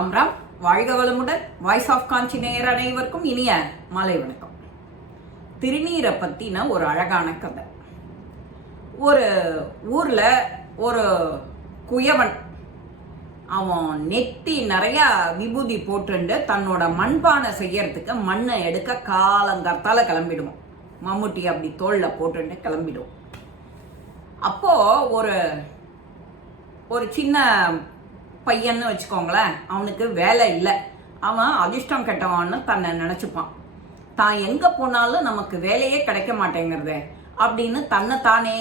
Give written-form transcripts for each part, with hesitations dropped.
ராம் ராம். வாழ்க வளமுடன். Voice of காஞ்சி நேயர் அனைவருக்கும் இனிய மாலை வணக்கம். திருநீரை பத்தின ஒரு அழகான கதை. ஒரு ஊர்ல ஒரு குயவன், அவன் நெத்தி நிறைய விபூதி போட்டுண்டு தன்னோட மண்பானை செய்யறதுக்கு மண்ணை எடுக்க காலங்கர்த்தால கிளம்பிடுவான். மம்முட்டி அப்படி தோல்ல போட்டுட்டு கிளம்பிடுவோம். அப்போ ஒரு சின்ன பையன்னு வச்சுக்கோங்களேன், அவனுக்கு வேலை இல்லை. அவன் அதிர்ஷ்டம் கெட்டவான்னு தன்னை நினச்சிப்பான். தான் எங்கே போனாலும் நமக்கு வேலையே கிடைக்க மாட்டேங்கிறதே அப்படின்னு தன்னை தானே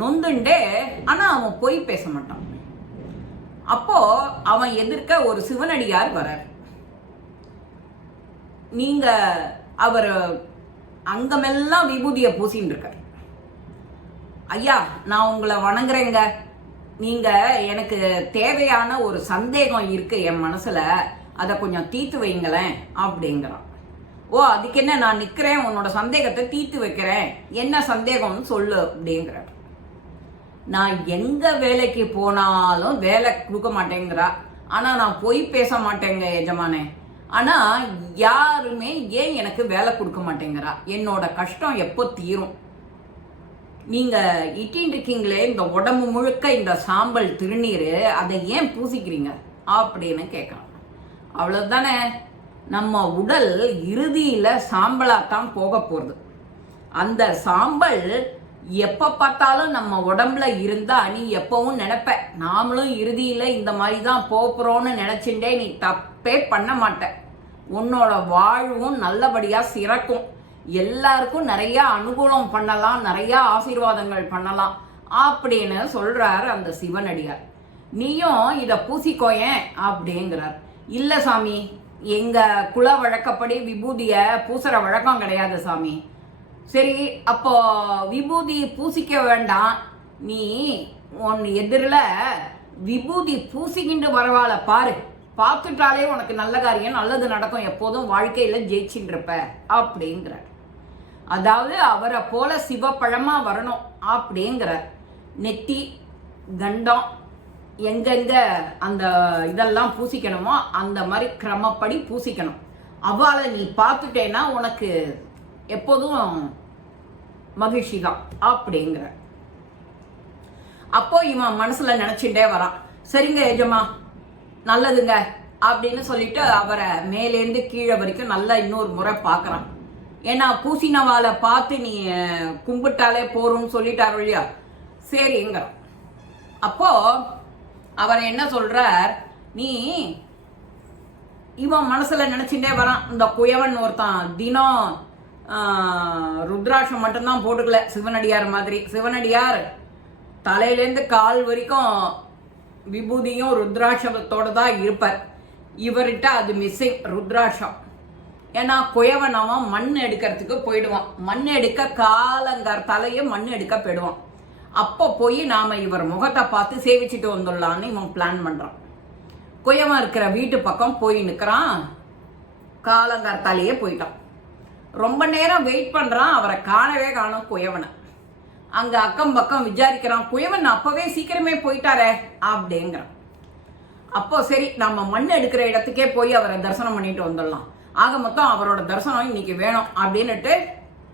நொந்துண்டே. ஆனால் அவன் பொய் பேச மாட்டான். அப்போ அவன் எதிர்க்க ஒரு சிவனடியார் வரார். நீங்க அவர் அங்கமெல்லாம் விபூதியை பூசின்னு இருக்கார். ஐயா, நான் உங்களை வணங்குறேங்க. நீங்க எனக்கு தேவையான ஒரு சந்தேகம் இருக்கு என் மனசுல, அதை கொஞ்சம் தீர்த்து வைங்களேன் அப்படிங்கிறான். ஓ, அதுக்கு என்ன, நான் நிக்கிறேன், உன்னோட சந்தேகத்தை தீர்த்து வைக்கிறேன், என்ன சந்தேகம்னு சொல்லு அப்படிங்கிறார். நான் எங்க வேலைக்கு போனாலும் வேலை கொடுக்க மாட்டேங்கிறா, ஆனா நான் பொய் பேச மாட்டேங்க எஜமானே. ஆனா யாருமே ஏன் எனக்கு வேலை கொடுக்க மாட்டேங்கிறா, என்னோட கஷ்டம் எப்போ தீரும்? நீங்க இட்டின்னு இருக்கீங்களே, இந்த உடம்பு முழுக்க இந்த சாம்பல் திருநீர், அதை ஏன் பூசிக்கிறீங்க அப்படின்னு கேட்கலாம். அவ்வளவுதானே, நம்ம உடல் இறுதியில சாம்பலாத்தான் போக போறது. அந்த சாம்பல் எப்ப பார்த்தாலும் நம்ம உடம்புல இருந்தா நீ எப்பவும் நினைப்ப நாமளும் இறுதியில இந்த மாதிரி தான் போறோம்னு நினைச்சுட்டே நீ தப்பே பண்ண மாட்ட. உன்னோட வாழ்வும் நல்லபடியா சிறக்கும். எல்லாருக்கும் நிறைய அனுகூலம் பண்ணலாம், நிறைய ஆசீர்வாதங்கள் பண்ணலாம் அப்படின்னு சொல்றாரு அந்த சிவனடியார். நீயும் இத பூசிக்கோயேன் அப்படிங்கிறார். இல்ல சாமி, எங்க குல வழக்கப்படி விபூதிய பூசுற வழக்கம் கிடையாது சாமி. சரி, அப்போ விபூதி பூசிக்க வேண்டாம், நீ உன் எதிரில் விபூதி பூசிக்கிண்டு வரவாள பாரு, பார்த்துட்டாலே உனக்கு நல்ல காரியம் நல்லது நடக்கும், எப்போதும் வாழ்க்கையில ஜெயிச்சுட்டு இருப்ப அப்படிங்கிறார். அதாவது அவரை போல சிவப்பழமா வரணும் அப்படிங்கிறார். நெத்தி கண்டம் எங்கெங்க அந்த இதெல்லாம் பூசிக்கணுமோ அந்த மாதிரி கிரமப்படி பூசிக்கணும். அவளை நீ பார்த்துட்டேன்னா உனக்கு எப்போதும் மகிழ்ச்சி தான் அப்படிங்கிற. அப்போ இவன் மனசுல நினைச்சுட்டே வரான். சரிங்க எஜமா, நல்லதுங்க அப்படின்னு சொல்லிட்டு அவரை மேலேந்து கீழே வரைக்கும் நல்லா இன்னொரு முறை பார்க்கறான். ஏன்னா பூசினவாளை பார்த்து நீ கும்பிட்டாலே போறோம்னு சொல்லிட்டாரு இல்லையா, சரிங்க. அப்போ அவர் என்ன சொல்றார், நீ இவன் மனசுல நினைச்சுட்டே வரான். இந்த குயவன் ஒருத்தான் தினம் ருத்ராட்சம் மட்டும்தான் போட்டுக்கல சிவனடியார் மாதிரி. சிவனடியார் தலையிலேருந்து கால் வரைக்கும் விபூதியும் ருத்ராட்சத்தோட தான் இருப்பார். இவர்கிட்ட அது மிஸ்ஸிங், ருத்ராட்சம். ஏன்னா குயவன் அவன் மண் எடுக்கிறதுக்கு போயிடுவான். மண் எடுக்க காலங்கார் தலையை மண் எடுக்க போயிடுவான். அப்போ போய் நாம இவர் முகத்தை பார்த்து சேவிச்சுட்டு வந்துடலான்னு இவன் பிளான் பண்றான். குயவன் இருக்கிற வீட்டு பக்கம் போய் நிற்கிறான். காலங்கார் தலையே போயிட்டான். ரொம்ப நேரம் வெயிட் பண்றான், அவரை காணவே காணும் குயவனை. அங்க அக்கம் பக்கம் விசாரிக்கிறான். குயவன் அப்பவே சீக்கிரமே போயிட்டாரே அப்படிங்கிறான். அப்போ சரி, நம்ம மண் எடுக்கிற இடத்துக்கே போய் அவரை தரிசனம் பண்ணிட்டு வந்துடலாம். ஆக மொத்தம் அவரோட தரிசனம் இன்னைக்கு வேணும் அப்படின்னுட்டு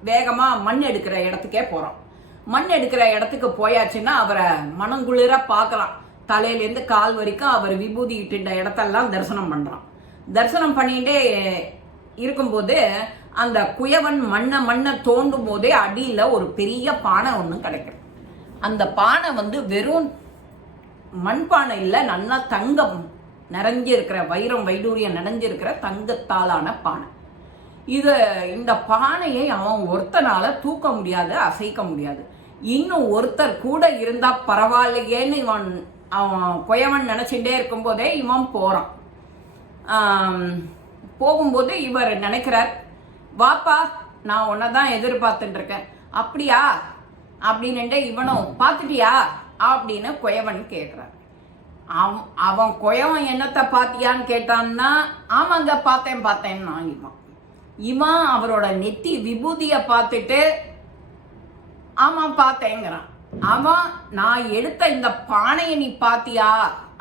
வேகமா மண் எடுக்கிற இடத்துக்கே போறோம். மண் எடுக்கிற இடத்துக்கு போயாச்சுன்னா அவரை மனங்குளிர பார்க்கலாம். தலையிலேருந்து கால் வரைக்கும் அவர் விபூதி இட்டுண்ட இடத்தெல்லாம் தரிசனம் பண்றான். தரிசனம் பண்ணிட்டே இருக்கும்போது அந்த குயவன் மண்ணை தோண்டும் போதே அடியில ஒரு பெரிய பானை ஒண்ணு கிடைக்கும். அந்த பானை வெறும் மண்பானை இல்லை, நல்லா தங்கம் நிறைஞ்சு இருக்கிற, வைரம் வைடூரியம் நிறைஞ்சிருக்கிற தங்கத்தாலான பானை. இந்த பானையை அவன் ஒருத்தனால தூக்க முடியாது, அசைக்க முடியாது. இன்னும் ஒருத்தர் கூட இருந்தா பரவாயில்லையேன்னு அவன் குயவன் நினைச்சுட்டே இருக்கும் போதே இவன் போறான். போகும்போது இவர் நினைக்கிறார், வாப்பா, நான் உன்னதான் எதிர்பார்த்துட்டு இருக்கேன். அப்படியா அப்படின்னு இவனும் பார்த்துட்டியா அப்படின்னு குயவன் கேட்கிறார். அவன் குயவன் என்னத்தை பார்த்தியான்னு கேட்டான்னா, ஆமாங்க பார்த்தேன்னா இவன் அவரோட நெத்தி விபூதிய பார்த்துட்டு ஆமா பார்த்தேங்கிறான். அவன் நான் எடுத்த இந்த பானையை நீ பாத்தியா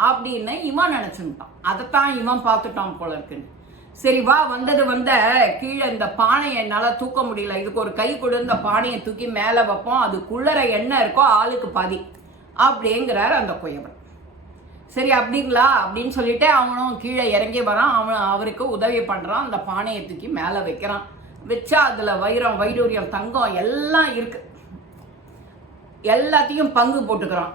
அப்படின்னு இவன் நினைச்சுட்டான். அதைத்தான் இவன் பார்த்துட்டான் போல இருக்குன்னு. சரி வா, வந்த கீழே இந்த பானையை என்னால தூக்க முடியல, இதுக்கு ஒரு கை கொடு, இந்த பானையை தூக்கி மேல வைப்போம், அதுக்குள்ளற என்ன இருக்கோ ஆளுக்கு பாதி அப்படிங்கிறாரு அந்த குயவன். சரி அப்படிங்களா அப்படின்னு சொல்லிட்டு அவனும் கீழே இறங்கி வரான். அவருக்கு உதவி பண்றான். அந்த பானையை தூக்கி மேல வைக்கிறான். வச்சா அதுல வைரம், வைடூரியம், தங்கம் எல்லாம் இருக்கு. எல்லாத்தையும் பங்கு போட்டுக்கிறான்.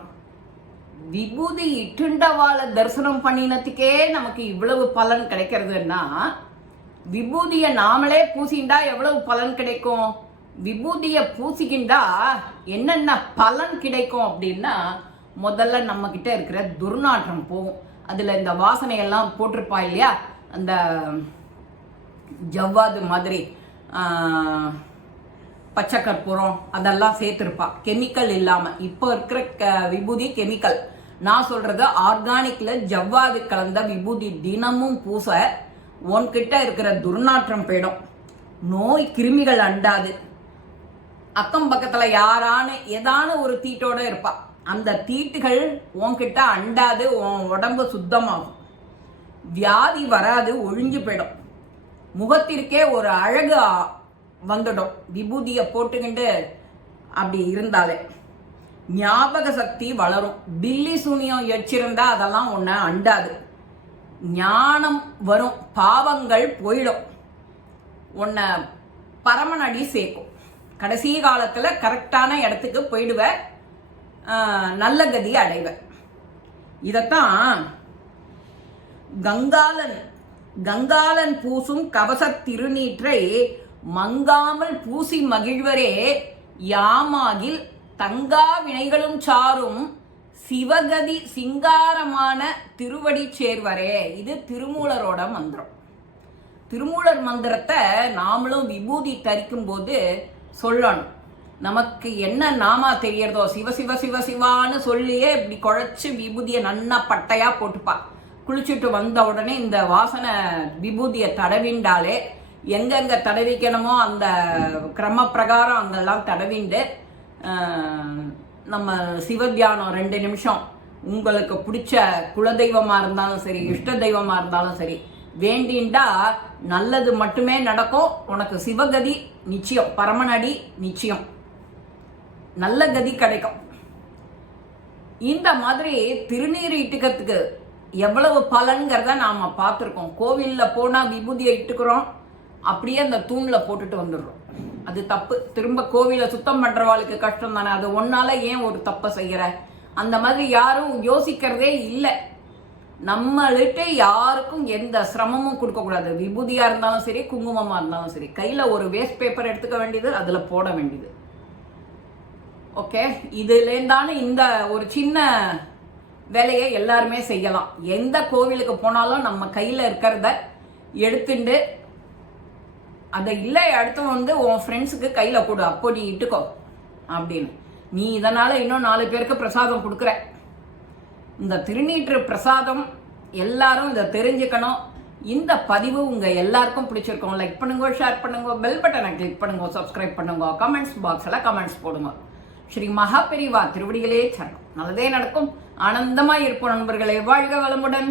விபூதி இட்டுண்டவாள தரிசனம் பண்ணினதுக்கே நமக்கு இவ்வளவு பலன் கிடைக்கிறதுன்னா, விபூதிய நாமளே பூசிண்டா எவ்வளவு பலன் கிடைக்கும்? விபூதிய பூசிக்கிண்டா என்னென்ன பலன் கிடைக்கும் அப்படின்னா, முதல்ல நம்ம கிட்ட இருக்கிற துர்நாற்றம் போகும். அதுல இந்த வாசனையெல்லாம் போட்டிருப்பா இல்லையா, அந்த ஜவ்வாது மாதிரி பச்சை கற்பூரம் அதெல்லாம் சேர்த்துருப்பா, கெமிக்கல் இல்லாம. இப்போ இருக்கிற விபூதி கெமிக்கல். நான் சொல்றது ஆர்கானிக்ல ஜவ்வாது கலந்த விபூதி தினமும் பூச உன்கிட்ட இருக்கிற துர்நாற்றம் போயிடும், நோய் கிருமிகள் அண்டாது. அக்கம் பக்கத்துல ஏதான ஒரு தீட்டோட இருப்பா, அந்த தீட்டுகள் உன்கிட்ட அண்டாது, உன் உடம்பு சுத்தமாகும், வியாதி வராது, ஒழிஞ்சு போயிடும், முகத்திற்கே ஒரு அழகு வந்துடும் விபூதிய போட்டுக்கிட்டு அப்படி இருந்தாலே. ஞாபக சக்தி வளரும். பில்லி சூனியம் எச்சிருந்தா அதெல்லாம் ஒன்ன அண்டாது. ஞானம் வரும், பாவங்கள் போயிடும், உன்னை பரமனடி சேர்க்கும். கடைசி காலத்துல கரெக்டான இடத்துக்கு போயிடுவ, நல்ல கதி அடைவ. இதத்தான் கங்காளன் பூசும் கவச திருநீற்றை மங்காமல் பூசி மகிழ்வரே யாமாகில் தங்கா வினைகளும் சாரும் சிவகதி சிங்காரமான திருவடி சேர்வரே. இது திருமூலரோட மந்திரம். திருமூலர் மந்திரத்தை நாமளும் விபூதி தரிக்கும் போது சொல்லணும். நமக்கு என்ன நாமா தெரியறதோ சிவ சிவ சிவ சிவான்னு சொல்லியே இப்படி குழைச்சு விபூதியை நன்னா பட்டையா போட்டுப்பா. குளிச்சுட்டு வந்த உடனே இந்த வாசனை விபூதியை தடவிண்டாலே எங்கெங்க தடவிக்கணுமோ அந்த கிரம பிரகாரம் அங்கெல்லாம் தடவிண்டு நம்ம சிவத்தியானம் 2 நிமிஷம் உங்களுக்கு பிடிச்ச குலதெய்வமா இருந்தாலும் சரி, இஷ்ட தெய்வமா இருந்தாலும் சரி வேண்டிண்டா நல்லது மட்டுமே நடக்கும். உனக்கு சிவகதி நிச்சயம், பரமனடி நிச்சயம், நல்ல கதி கிடைக்கும். இந்த மாதிரி திருநீர் இட்டுக்கிறதுக்கு எவ்வளவு பலன்கிறத நாம பார்த்துருக்கோம். கோவில்ல போனா விபூதியை இட்டுக்கிறோம், அப்படியே அந்த தூண்ல போட்டுட்டு வந்துடுறோம். அது தப்பு. திரும்ப கோவிலை சுத்தம் பண்றவாளுக்கு கஷ்டம் தானே, அது ஒன்னால ஏன் ஒரு தப்பை செய்யற? அந்த மாதிரி யாரும் யோசிக்கிறதே இல்லை. நம்மள்கிட்ட யாருக்கும் எந்த சிரமமும் கொடுக்க கூடாது. விபூதியா இருந்தாலும் சரி, குங்குமமா இருந்தாலும் சரி, கையில ஒரு வேஸ்ட் பேப்பர் எடுத்துக்க வேண்டியது, அதுல போட வேண்டியது. ஓகே, இதுலேருந்தானே இந்த ஒரு சின்ன வேலையை எல்லாருமே செய்யலாம். எந்த கோவிலுக்கு போனாலும் நம்ம கையில இருக்கிறத எடுத்துட்டு அதை இல்லை அடுத்து உன் ஃப்ரெண்ட்ஸுக்கு கையில கொடு, அப்போ நீ இட்டுக்கோ அப்படின்னு. நீ இதனால இன்னும் 4 பேருக்கு பிரசாதம் கொடுக்குற. இந்த திருநீற்று பிரசாதம் எல்லாரும் இதை தெரிஞ்சுக்கணும். இந்த பதிவு உங்க எல்லாருக்கும் பிடிச்சிருக்கோம். லைக் பண்ணுங்க, ஷேர் பண்ணுங்க, பெல் பட்டனை கிளிக் பண்ணுங்க, சப்ஸ்கிரைப் பண்ணுங்க, கமெண்ட்ஸ் பாக்ஸ்ல கமெண்ட்ஸ் போடுங்க. ஸ்ரீ மகாபெரிவா திருவடிகளே சரணம். நல்லதே நடக்கும். ஆனந்தமா இருப்போம் நண்பர்களே. வாழ்க வளமுடன்.